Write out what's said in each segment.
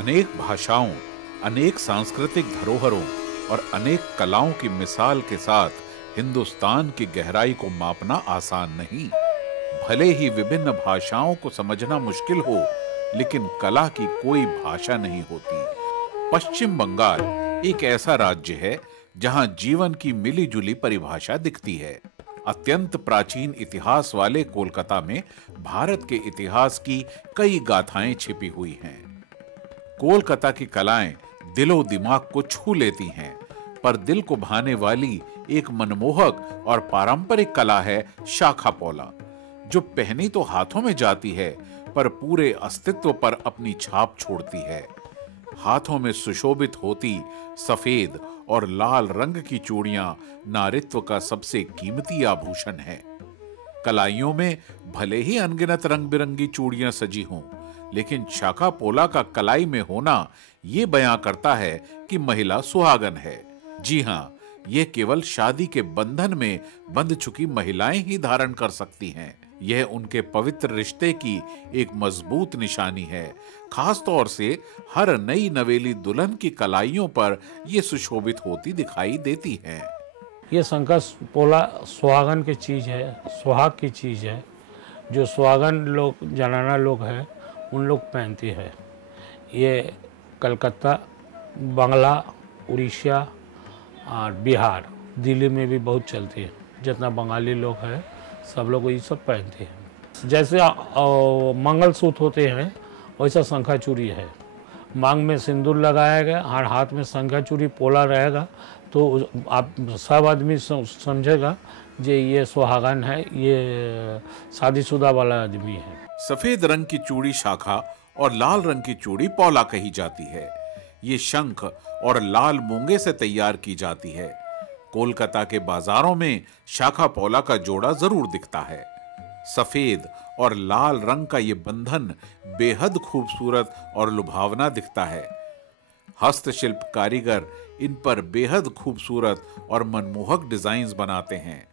अनेक भाषाओं, अनेक सांस्कृतिक धरोहरों और अनेक कलाओं की मिसाल के साथ हिंदुस्तान की गहराई को मापना आसान नहीं। भले ही विभिन्न भाषाओं को समझना मुश्किल हो, लेकिन कला की कोई भाषा नहीं होती। पश्चिम बंगाल एक ऐसा राज्य है जहां जीवन की मिली-जुली परिभाषा दिखती है। अत्यंत प्राचीन इतिहास वाले कोलकाता में भारत के इतिहास की कई गाथाएं छिपी हुई हैं। कोलकाता की कलाएं दिलो दिमाग को छू लेती हैं, पर दिल को भाने वाली एक मनमोहक और पारंपरिक कला है शाखा पौला, जो पहनी तो हाथों में जाती है पर पूरे अस्तित्व पर अपनी छाप छोड़ती है। हाथों में सुशोभित होती सफेद और लाल रंग की चूड़ियां नारित्व का सबसे कीमती आभूषण है। कलाइयों में भले ही अनगिनत रंग बिरंगी चूड़ियां सजी हों, लेकिन शाखा पोला का कलाई में होना यह बयां करता है कि महिला सुहागन है। जी हां, यह केवल शादी के बंधन में बंध चुकी महिलाएं ही धारण कर सकती हैं। यह उनके पवित्र रिश्ते की एक मजबूत निशानी है। खास तौर से हर नई नवेली दुल्हन की कलाइयों पर यह सुशोभित होती दिखाई देती हैं। ये शंखा पोला सुहागन की चीज़ है, सुहाग की चीज़ है, जो सुहागन लोग, जनाना लोग हैं, उन लोग पहनती है। ये कलकत्ता, बांग्ला, उड़ीसा और बिहार, दिल्ली में भी बहुत चलती है। जितना बंगाली लोग हैं सब लोग ये सब पहनते हैं। जैसे मंगलसूत्र होते हैं वैसा शंखा चूड़ी है। मांग में सिंदूर लगाया गया और हाथ में शंखा चूड़ी पोला रहेगा, तो आप सब आदमी समझेगा जे ये सुहागन है, ये शादीशुदा वाला आदमी है। सफेद रंग की चूड़ी शाखा और लाल रंग की चूड़ी पौला कही जाती है। ये शंख और लाल मूंगे से तैयार की जाती है। कोलकाता के बाजारों में शाखा पौला का जोड़ा जरूर दिखता है। सफेद और लाल रंग का ये बंधन बेहद खूबसूरत और लुभावना दिखता है। हस्तशिल्प कारीगर इन पर बेहद खूबसूरत और मनमोहक डिजाइन्स बनाते हैं।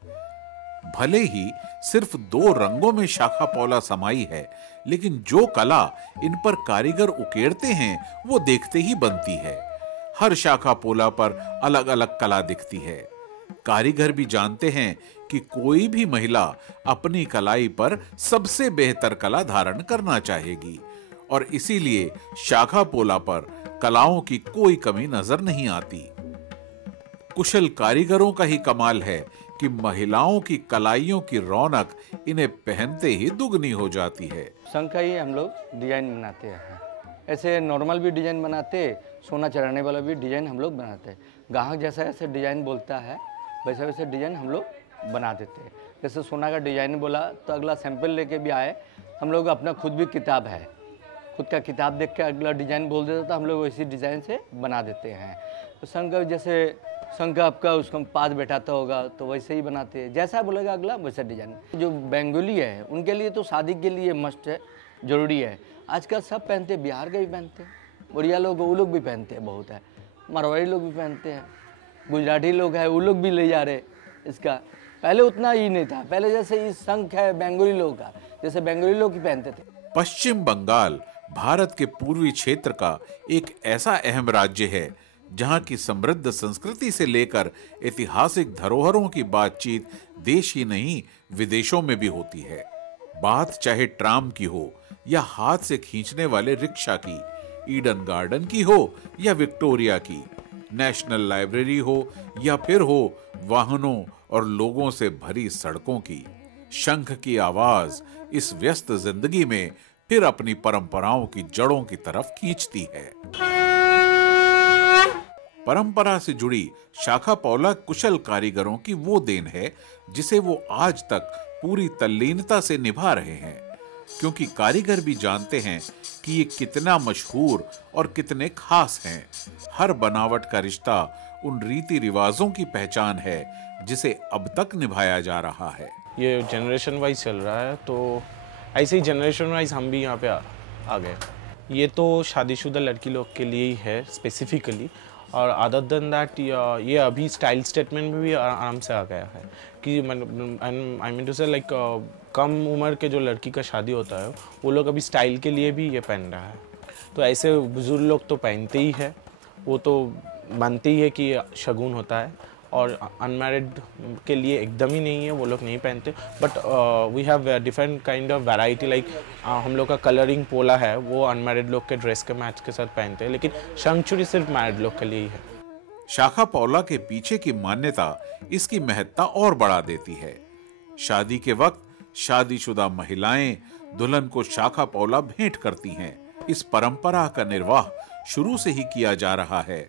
भले ही सिर्फ 2 रंगों में शाखा पौला समाई है, लेकिन जो कला इन पर कारीगर उकेरते हैं वो देखते ही बनती है। हर शाखा पोला पर अलग अलग कला दिखती है। कारीगर भी जानते हैं कि कोई भी महिला अपनी कलाई पर सबसे बेहतर कला धारण करना चाहेगी, और इसीलिए शाखा पोला पर कलाओं की कोई कमी नजर नहीं आती। कुशल कारीगरों का ही कमाल है कि महिलाओं की कलाइयों की रौनक इन्हें पहनते ही दुगनी हो जाती है। शंख का ही हम लोग डिजाइन बनाते हैं। ऐसे नॉर्मल भी डिजाइन बनाते, सोना चढ़ाने वाला भी डिजाइन हम लोग बनाते हैं। ग्राहक जैसा ऐसे डिजाइन बोलता है वैसे वैसे डिजाइन हम लोग बना देते हैं। जैसे सोना का डिजाइन बोला तो अगला सैंपल लेके भी आए, हम लोग अपना खुद भी किताब है, खुद का किताब देख के अगला डिजाइन बोल देता तो हम लोग वैसी डिजाइन से बना देते हैं। तो शंख जैसे शंख आपका उसका पाद बैठाता होगा तो वैसे ही बनाते हैं, जैसा बोलेगा अगला वैसा डिजाइन। जो बंगाली है उनके लिए तो शादी के लिए मस्ट है, जरूरी है। आजकल सब पहनते हैं, बिहार के भी पहनते हैं, उड़िया लोग वो लोग भी पहनते हैं, बहुत है, मारवाड़ी लोग भी पहनते हैं, गुजराती लोग हैं वो लोग भी ले जा रहे इसका। पहले उतना ही नहीं था, पहले जैसे ये शंख है बंगाली लोग का, जैसे बंगाली लोग ही पहनते थे। पश्चिम बंगाल भारत के पूर्वी क्षेत्र का एक ऐसा अहम राज्य है जहां की समृद्ध संस्कृति से लेकर ऐतिहासिक धरोहरों की बातचीत देश ही नहीं विदेशों में भी होती है। बात चाहे ट्राम की हो या हाथ से खींचने वाले रिक्शा की, ईडन गार्डन की हो या विक्टोरिया की, नेशनल लाइब्रेरी हो या फिर हो वाहनों और लोगों से भरी सड़कों की, शंख की आवाज इस व्यस्त जिंदगी में फिर अपनी परंपराओं की जड़ों की तरफ खींचती है। परंपरा से जुड़ी शाखा पौला कुशल कारीगरों की वो देन है जिसे वो आज तक पूरी तल्लीनता से निभा रहे हैं, क्योंकि कारीगर भी जानते हैं कि ये कितना मशहूर और कितने खास हैं। हर बनावट का रिश्ता उन रीति रिवाजों की पहचान है जिसे अब तक निभाया जा रहा है। ये जनरेशन वाइज चल रहा है, तो ऐसे ही जनरेशन वाइज हम भी यहाँ पे आ गए। ये तो शादीशुदा लड़की लोग के लिए ही है स्पेसिफिकली, और अदर देन दैट ये अभी स्टाइल स्टेटमेंट में भी आराम से आ गया है कि आई मीन टू से लाइक कम उम्र के जो लड़की का शादी होता है वो लोग अभी स्टाइल के लिए भी ये पहन रहा है। तो ऐसे बुजुर्ग लोग तो पहनते ही है, वो तो मानते ही है कि शगुन होता है। और अनमैरिड के लिए एकदम ही नहीं है, वो लोग नहीं पहनते। But we have different kind of variety, like हम लोग का कलरिंग पोला है वो अनमैरिड लोग के ड्रेस के मैच के साथ पहनते हैं, लेकिन शंखचूड़ी सिर्फ मैरिड लोग के लिए ही है। शाखा पौला के पीछे की मान्यता इसकी महत्ता और बढ़ा देती है। शादी के वक्त शादीशुदा महिलाएं दुल्हन को शाखा पौला भेंट करती हैं। इस परंपरा का निर्वाह शुरू से ही किया जा रहा है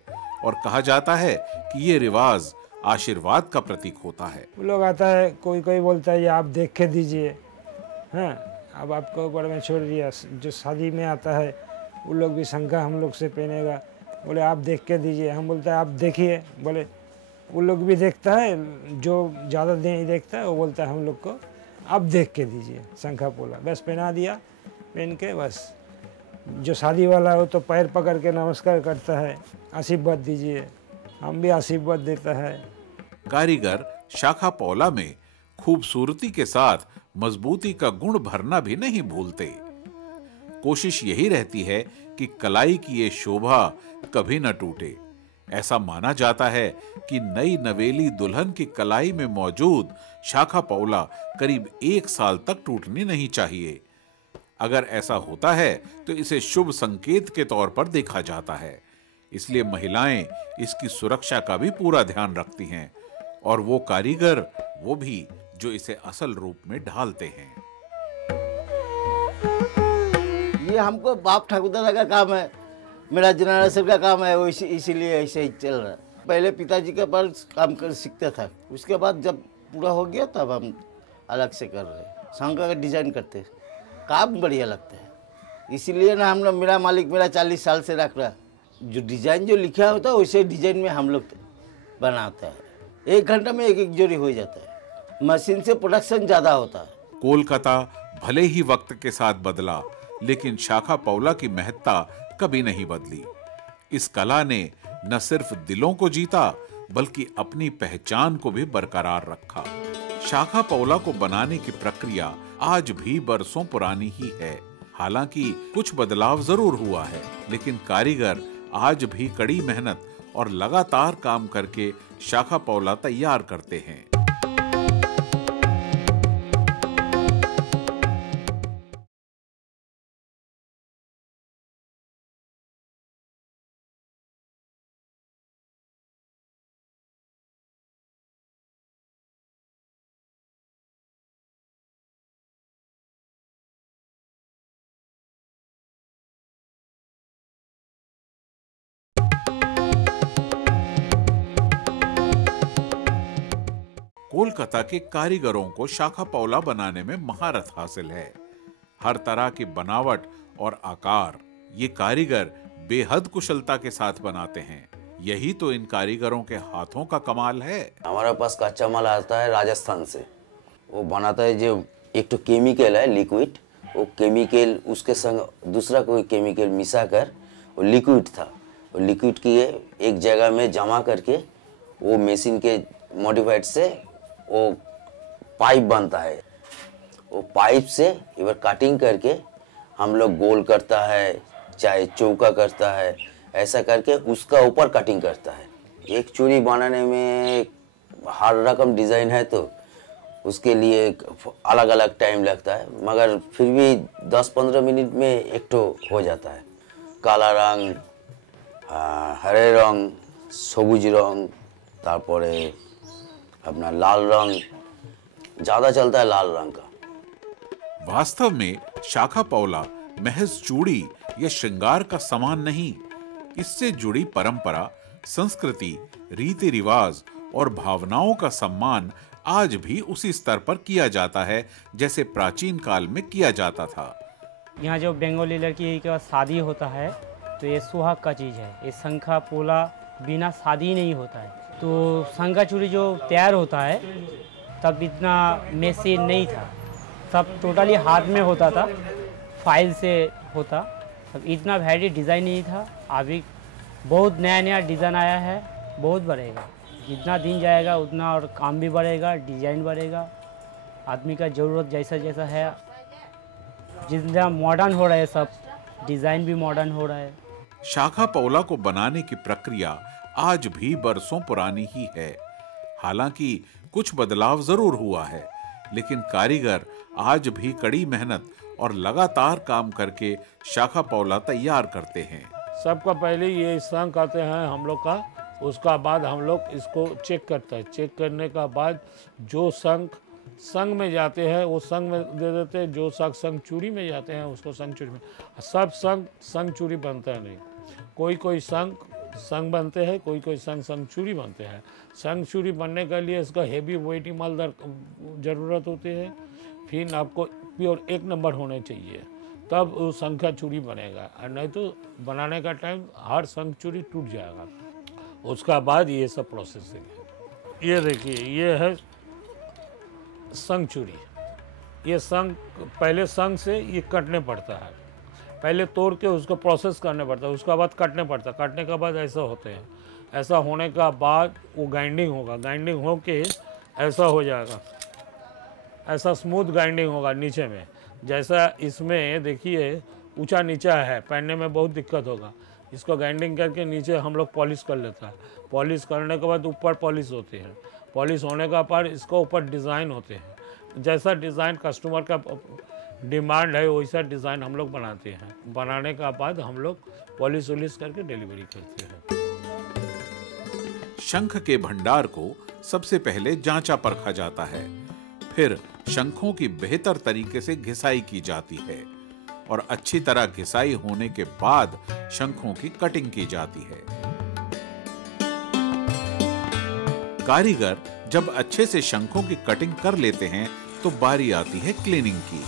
और कहा जाता है कि ये रिवाज आशीर्वाद का प्रतीक होता है। वो लोग आता है, कोई कोई बोलता है ये आप देख के दीजिए, हाँ अब आपको ऊपर में छोड़ दिया। जो शादी में आता है वो लोग भी शंखा हम लोग से पहनेगा, बोले आप देख के दीजिए। हम बोलते हैं आप देखिए, बोले वो लोग भी देखता है, जो ज़्यादा नहीं देखता है वो बोलता है हम लोग को आप देख के दीजिए शंखा पोला। बस पहना दिया, पहन के बस जो शादी वाला है वो तो पैर पकड़ के नमस्कार करता है, आशीर्वाद दीजिए, हम भी आशीर्वाद देता है। कारीगर शाखा पौला में खूबसूरती के साथ मजबूती का गुण भरना भी नहीं भूलते। कोशिश यही रहती है कि कलाई की ये शोभा कभी न टूटे। ऐसा माना जाता है कि नई नवेली दुल्हन की कलाई में मौजूद शाखा पौला करीब 1 साल तक टूटनी नहीं चाहिए। अगर ऐसा होता है तो इसे शुभ संकेत के तौर पर देखा जाता है। इसलिए महिलाएं इसकी सुरक्षा का भी पूरा ध्यान रखती हैं, और वो कारीगर वो भी जो इसे असल रूप में ढालते हैं। ये हमको बाप ठाकुरदादा का काम है, मेरा जनरेशन का काम है, वो इसीलिए ऐसे ही चल रहा है। पहले पिताजी के पास काम कर सीखता था, उसके बाद जब पूरा हो गया तब हम अलग से कर रहे हैं। शंखा का डिजाइन करते, काम बढ़िया लगता है। इसीलिए ना हम लोग, मेरा मालिक मेरा 40 साल से रख रहा है, जो डिजाइन जो लिखा होता है वैसे डिजाइन में हम लोग बनाते हैं। 1 घंटा में एक जोड़ी हो जाता है, मशीन से प्रोडक्शन ज़्यादा होता है। कोलकाता भले ही वक्त के साथ बदला, लेकिन शाखा पौला की महत्ता कभी नहीं बदली। इस कला ने न सिर्फ दिलों को जीता बल्कि अपनी पहचान को भी बरकरार रखा। शाखा पौला को बनाने की प्रक्रिया आज भी बरसों पुरानी ही है। हालांकि कुछ बदलाव जरूर हुआ है, लेकिन कारीगर आज भी कड़ी मेहनत और लगातार काम करके शाखा पौला तैयार करते हैं। कोलकाता के कारीगरों को शाखा पौला बनाने में महारत हासिल है। हर तरह की बनावट और आकार ये कारीगर बेहद कुशलता के साथ बनाते हैं। यही तो इन कारीगरों के हाथों का कमाल है। हमारे पास कच्चा माल आता है राजस्थान से, वो बनाता है जो एक तो केमिकल है लिक्विड, वो केमिकल उसके संग दूसरा कोई केमिकल मिला कर वो लिक्विड था, वो लिक्विड की एक जगह में जमा करके वो मशीन के मॉडिफाइड से वो पाइप बनता है। वो पाइप से एक बार कटिंग करके हम लोग गोल करता है, चाहे चौका करता है, ऐसा करके उसका ऊपर कटिंग करता है। एक चूड़ी बनाने में हर रकम डिज़ाइन है तो उसके लिए अलग अलग टाइम लगता है, मगर फिर भी 10-15 मिनट में एक ठो हो जाता है। काला रंग, हरे रंग, सबुज रंग, तारपरे अपना लाल रंग ज़्यादा चलता है, लाल रंग का। वास्तव में शाखा पौला महज चूड़ी या श्रृंगार का सामान नहीं, इससे जुड़ी परंपरा, संस्कृति, रीति रिवाज और भावनाओं का सम्मान आज भी उसी स्तर पर किया जाता है जैसे प्राचीन काल में किया जाता था। यहाँ जो बंगाली लड़की का शादी होता है तो ये सुहाग का चीज़ है। ये शंखा पोला बिना शादी नहीं होता है। तो शंखा चूड़ी जो तैयार होता है तब इतना मशीन नहीं था, सब टोटली हाथ में होता था, फाइल से होता, तब इतना वैरायटी डिज़ाइन नहीं था। अभी बहुत नया नया डिज़ाइन आया है, बहुत बढ़ेगा। जितना दिन जाएगा उतना और काम भी बढ़ेगा, डिज़ाइन बढ़ेगा, आदमी का ज़रूरत जैसा जैसा है, जितना मॉडर्न हो रहा है सब डिज़ाइन भी मॉडर्न हो रहा है। शाखा पौला को बनाने की प्रक्रिया आज भी बरसों पुरानी ही है। हालांकि कुछ बदलाव जरूर हुआ है, लेकिन कारीगर आज भी कड़ी मेहनत और लगातार काम करके शाखा पौला तैयार करते हैं। सबका पहले ये शंख आते हैं हम लोग का, उसका बाद हम लोग इसको चेक करते हैं। चेक करने का बाद जो शंख संग में जाते हैं वो संग में दे देते हैं, जो संग चूड़ी में जाते हैं उसको संग चूड़ी में। सब संग चूड़ी बनता है नहीं, कोई संग बनते हैं, कोई संग चूड़ी बनते हैं। संग चूड़ी बनने के लिए इसका हेवी वेटी मालदार ज़रूरत होती है। फिर आपको प्योर 1 नंबर होने चाहिए, तब वो संग का चूड़ी बनेगा, और नहीं तो बनाने का टाइम हर संग चूड़ी टूट जाएगा। उसका बाद ये सब प्रोसेसिंग है। ये देखिए, ये है संग चूड़ी। ये संग पहले संग से ये कटने पड़ता है, पहले तोड़ के उसको प्रोसेस करने पड़ता है, उसका बाद कटने पड़ता है। कटने के बाद ऐसा होते हैं। ऐसा होने का बाद वो ग्राइंडिंग होगा, ग्राइंडिंग हो के ऐसा हो जाएगा, ऐसा स्मूथ ग्राइंडिंग होगा नीचे में। जैसा इसमें देखिए ऊंचा नीचा है, पहनने में बहुत दिक्कत होगा। इसको ग्राइंडिंग करके नीचे हम लोग पॉलिश कर लेता है। पॉलिश करने के बाद ऊपर पॉलिश होती है। पॉलिश होने का बाद इसको ऊपर डिज़ाइन होते हैं। जैसा डिज़ाइन कस्टमर का डिमांड है वैसा डिज़ाइन हम लोग बनाते हैं। बनाने का बाद हम लोग पॉलिश वॉलिश करके डिलीवरी करते हैं। शंख के भंडार को सबसे पहले जांचा परखा जाता है, फिर शंखों की बेहतर तरीके से घिसाई की जाती है और अच्छी तरह घिसाई होने के बाद शंखों की कटिंग की जाती है। कारीगर जब अच्छे से शंखों की कटिंग कर लेते हैं तो बारी आती है क्लीनिंग की।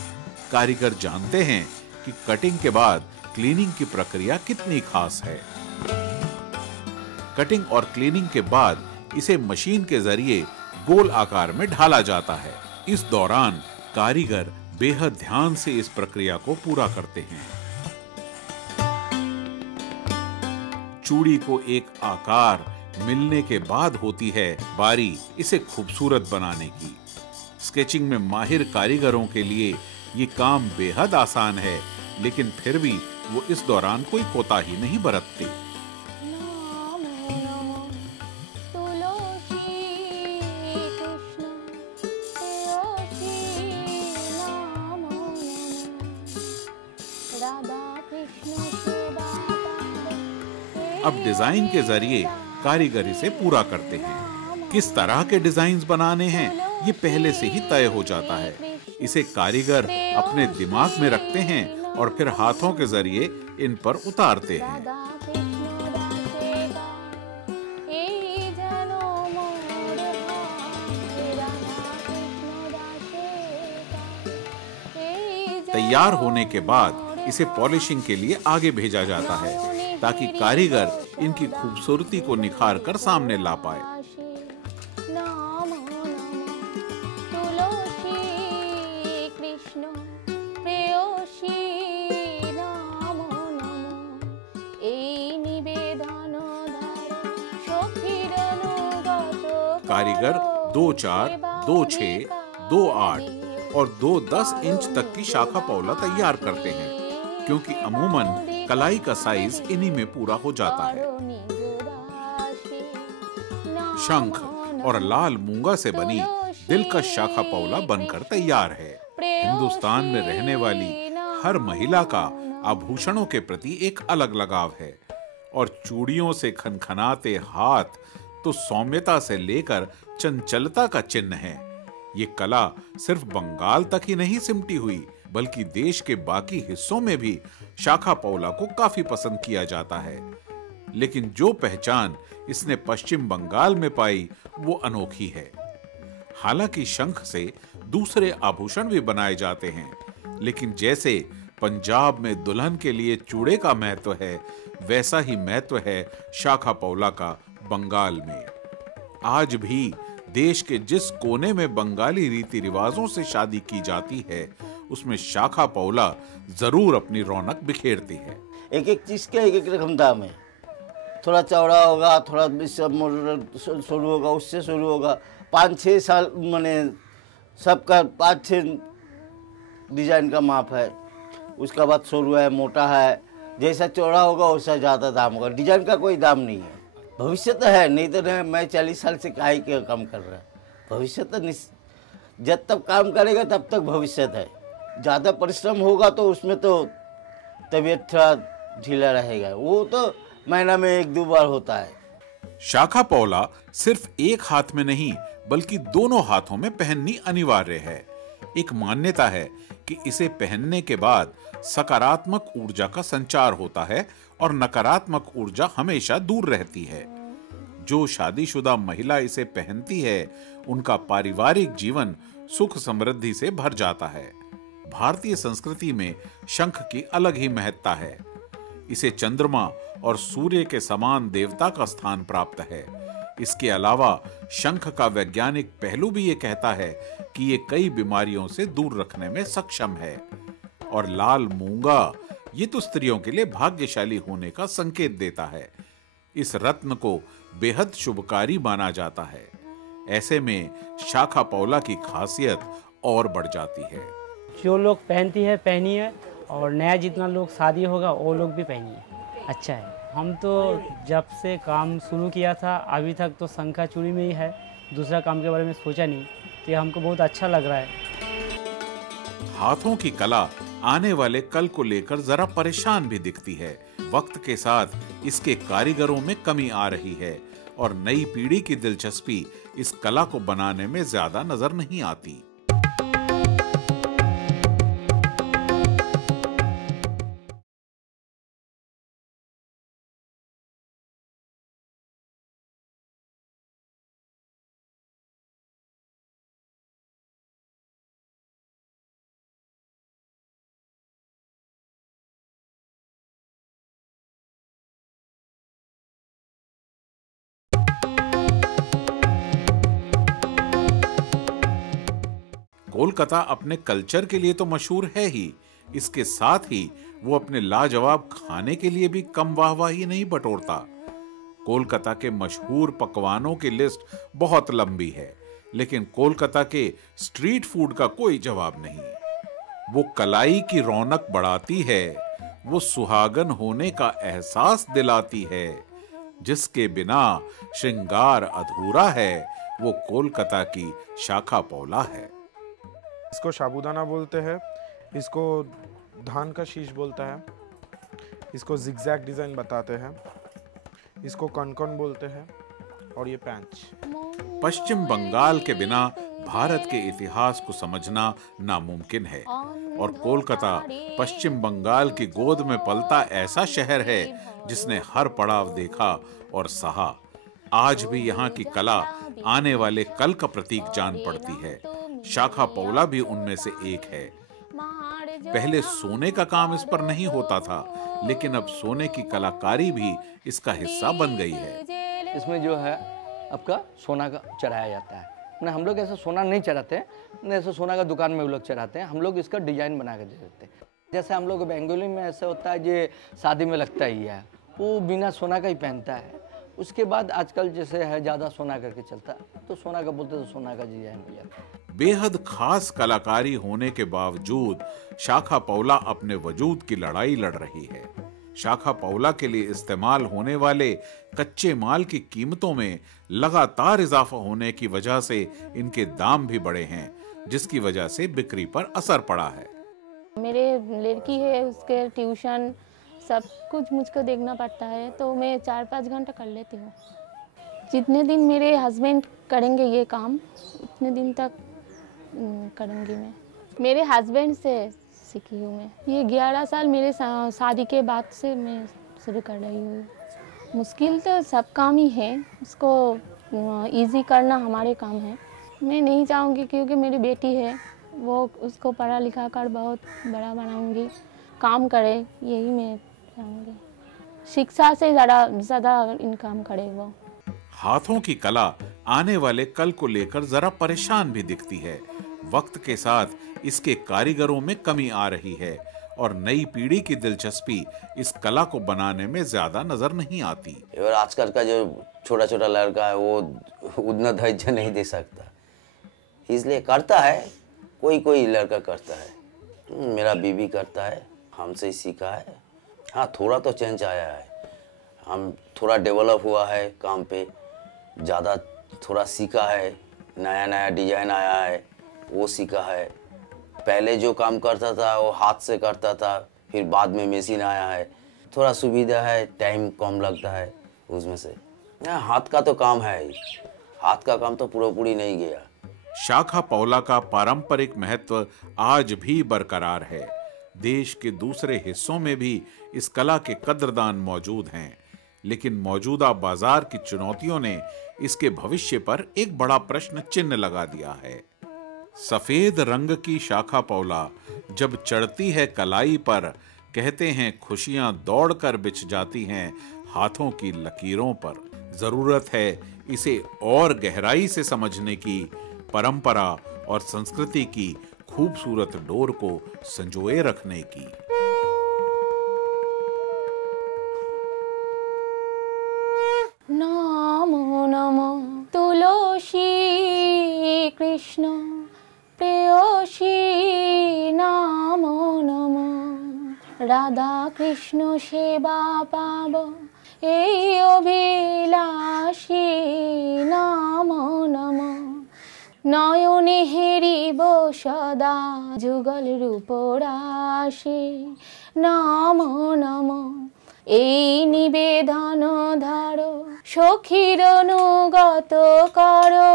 कारीगर जानते हैं कि कटिंग के बाद क्लीनिंग की प्रक्रिया कितनी खास है। कटिंग और क्लीनिंग के बाद इसे मशीन के जरिए गोल आकार में ढाला जाता है। इस दौरान कारीगर बेहद ध्यान से इस प्रक्रिया को पूरा करते हैं। चूड़ी को एक आकार मिलने के बाद होती है बारी इसे खूबसूरत बनाने की। स्केचिंग में माहिर कारीगरों के लिए ये काम बेहद आसान है, लेकिन फिर भी वो इस दौरान कोई कोताही नहीं बरतते। अब डिजाइन के जरिए कारीगर इसे पूरा करते हैं। किस तरह के डिजाइन्स बनाने हैं ये पहले से ही तय हो जाता है। इसे कारीगर अपने दिमाग में रखते हैं और फिर हाथों के जरिए इन पर उतारते हैं। तैयार होने के बाद इसे पॉलिशिंग के लिए आगे भेजा जाता है ताकि कारीगर इनकी खूबसूरती को निखार कर सामने ला पाए। कारीगर 2-4, 2-6, 2-8 और 2-10 इंच तक की शाखा पौला तैयार करते हैं, क्योंकि अमूमन कलाई का साइज इन्हीं में पूरा हो जाता है। शंख और लाल मूंगा से बनी दिलकश शाखा पौला बनकर तैयार है। हिंदुस्तान में रहने वाली हर महिला का आभूषणों के प्रति एक अलग लगाव है और चूड़ियों से खनखनाते हाथ तो सौम्यता से लेकर चंचलता का चिन्ह है। ये कला सिर्फ बंगाल तक ही नहीं सिमटी हुई, बल्कि देश के बाकी हिस्सों में भी शाखा पौला को काफी पसंद किया जाता है। लेकिन जो पहचान इसने पश्चिम बंगाल में पाई वो अनोखी है। हालांकि शंख से दूसरे आभूषण भी बनाए जाते हैं, लेकिन जैसे पंजाब में दुल्हन के लिए चूड़े का महत्व है, वैसा ही महत्व है शाखा पौला का बंगाल में। आज भी देश के जिस कोने में बंगाली रीति रिवाजों से शादी की जाती है, उसमें शाखा पौला जरूर अपनी रौनक बिखेरती है। एक एक चीज का एक एक रकम दाम है। थोड़ा चौड़ा होगा, थोड़ा शुरू होगा, उससे शुरू होगा। 5-6 साल मैंने सबका 5-6 डिजाइन का माप है। उसका बाद शुरू है, मोटा है, जैसा चौड़ा होगा वैसा ज़्यादा दाम होगा। डिजाइन का कोई दाम नहीं है। भविष्य तो है, नहीं तो नहीं। मैं 40 साल से काहे के काम कर रहा है। भविष्य तो जब तक काम करेगा तब तक भविष्य है। ज़्यादा परिश्रम होगा तो उसमें तो तबीयत थोड़ा ढीला रहेगा, वो तो महीना में 1-2 बार होता है। शाखा पौला सिर्फ एक हाथ में नहीं बल्कि दोनों हाथों में पहननी अनिवार्य है। एक मान्यता है कि इसे पहनने के बाद सकारात्मक ऊर्जा का संचार होता है और नकारात्मक ऊर्जा हमेशा दूर रहती है। जो शादीशुदा महिला इसे पहनती है उनका पारिवारिक जीवन सुख समृद्धि से भर जाता है। भारतीय संस्कृति में शंख की अलग ही महत्ता है। इसे चंद्रमा और सूर्य के समान देवता का स्थान प्राप्त है। इसके अलावा शंख का वैज्ञानिक पहलू भी ये कहता है कि ये कई बीमारियों से दूर रखने में सक्षम है। और लाल मूंगा ये तो स्त्रियों के लिए भाग्यशाली होने का संकेत देता है। इस रत्न को बेहद शुभकारी माना जाता है। ऐसे में शाखा पौला की खासियत और बढ़ जाती है। जो लोग पहनती है पहनिए, और नया जितना लोग शादी होगा वो लोग भी पहनिए, अच्छा है। हम तो जब से काम शुरू किया था अभी तक तो शंखा चूड़ी में ही है, दूसरा काम के बारे में सोचा नहीं, तो ये हमको बहुत अच्छा लग रहा है। हाथों की कला आने वाले कल को लेकर जरा परेशान भी दिखती है। वक्त के साथ इसके कारीगरों में कमी आ रही है और नई पीढ़ी की दिलचस्पी इस कला को बनाने में ज्यादा नजर नहीं आती। कोलकाता अपने कल्चर के लिए तो मशहूर है ही, इसके साथ ही वो अपने लाजवाब खाने के लिए भी कम वाहवाही नहीं बटोरता। कोलकाता के मशहूर पकवानों की लिस्ट बहुत लंबी है, लेकिन कोलकाता के स्ट्रीट फूड का कोई जवाब नहीं। वो कलाई की रौनक बढ़ाती है, वो सुहागन होने का एहसास दिलाती है। जिसके बिना श्रृंगार अधूरा है वो कोलकाता की शाखा पौला है। इसको साबूदाना बोलते हैं, इसको धान का शीश बोलता है, इसको जिगजैग डिज़ाइन बताते हैं, इसको कनकन बोलते हैं, और ये पैंच। पश्चिम बंगाल के बिना भारत के इतिहास को समझना नामुमकिन है और कोलकाता पश्चिम बंगाल की गोद में पलता ऐसा शहर है जिसने हर पड़ाव देखा और सहा। आज भी यहाँ की कला आने वाले कल का प्रतीक जान पड़ती है। शाखा पौला भी उनमें से एक है। पहले सोने का काम इस पर नहीं होता था, लेकिन अब सोने की कलाकारी भी इसका हिस्सा बन गई है। इसमें जो है आपका सोना का चढ़ाया जाता है। ना हम लोग ऐसा सोना नहीं चढ़ाते, ऐसा सोना का दुकान में वो लोग चढ़ाते हैं, हम लोग इसका डिजाइन बना कर दे देते हैं। जैसे हम लोग बंगाली में ऐसा होता है जो शादी में लगता ही है, वो बिना सोना का ही पहनता है। उसके बाद आजकल जैसे है ज़्यादा सोना करके चलता है, तो सोना का बोलते तो सोना का डिजाइन हो जाता है। बेहद खास कलाकारी होने के बावजूद शाखा पौला अपने वजूद की लड़ाई लड़ रही है। शाखा पौला के लिए इस्तेमाल होने वाले कच्चे माल की कीमतों में लगातार इजाफा होने की वजह से इनके दाम भी बढ़े हैं, जिसकी वजह से बिक्री पर असर पड़ा है। मेरे लड़की है, उसके ट्यूशन सब कुछ मुझको देखना पड़ता है, तो मैं 4-5 घंटा कर लेती हूँ। जितने दिन मेरे हस्बैंड करेंगे ये काम उतने दिन तक करूँगी मैं। मेरे हस्बैंड से सीखी हूँ मैं। ये 11 साल मेरे शादी के बाद से मैं शुरू कर रही हूँ। मुश्किल तो सब काम ही है, उसको इजी करना हमारे काम है। मैं नहीं चाहूँगी क्योंकि मेरी बेटी है, वो उसको पढ़ा लिखा कर बहुत बड़ा बनाऊँगी, काम करे, यही मैं चाहूँगी। शिक्षा से ज़्यादा इनकम करे वो। हाथों की कला आने वाले कल को लेकर जरा परेशान भी दिखती है। वक्त के साथ इसके कारीगरों में कमी आ रही है और नई पीढ़ी की दिलचस्पी इस कला को बनाने में ज्यादा नजर नहीं आती। और आजकल का जो छोटा छोटा लड़का है वो उतना धैर्य नहीं दे सकता, इसलिए करता है, कोई कोई लड़का करता है। मेरा बीवी करता है, हमसे ही सीखा है। हाँ, थोड़ा तो चेंज आया है। हम थोड़ा डेवलप हुआ है काम पे, ज़्यादा थोड़ा सीखा है, नया नया डिजाइन आया है वो सीखा है। पहले जो काम करता था वो हाथ से करता था, फिर बाद में मशीन आया है, थोड़ा सुविधा है, टाइम कम लगता है उसमें से। हाथ का तो काम है ही, हाथ का काम तो पूरी नहीं गया। शाखा पौला का पारंपरिक महत्व आज भी बरकरार है। देश के दूसरे हिस्सों में भी इस कला के कद्रदान मौजूद हैं, लेकिन मौजूदा बाजार की चुनौतियों ने इसके भविष्य पर एक बड़ा प्रश्न चिन्ह लगा दिया है। सफेद रंग की शाखा पौला जब चढ़ती है कलाई पर, कहते हैं खुशियां दौड़कर बिछ जाती हैं हाथों की लकीरों पर। जरूरत है इसे और गहराई से समझने की, परंपरा और संस्कृति की खूबसूरत डोर को संजोए रखने की। नमो नमो तुलसी कृष्ण प्रेयसी, नमो नमो राधा कृष्ण सेवा पाब এই অভিলাষী, নমো নমো নয়নে হেরিব সদা যুগল রূপরাশি, নমো নমো এই নিবেদন ধরো সখীর অনুগত করো,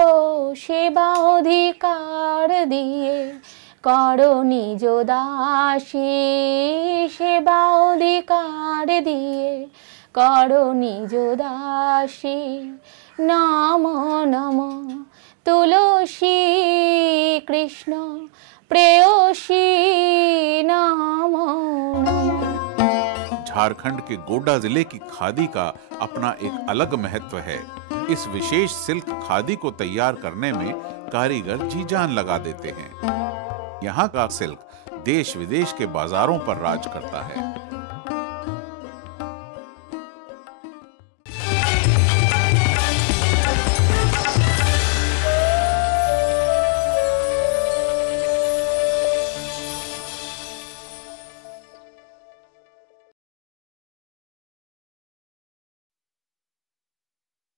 সেবা অধিকার দিয়ে করো নিজ দাসী, সেবা অধিকার দিয়ে করো নিজ দাসী, নমো নমো তুলসী কৃষ্ণ প্রেয়সী, নমো নমো। झारखंड के गोड्डा जिले की खादी का अपना एक अलग महत्व है। इस विशेष सिल्क खादी को तैयार करने में कारीगर जी जान लगा देते हैं। यहाँ का सिल्क देश विदेश के बाजारों पर राज करता है।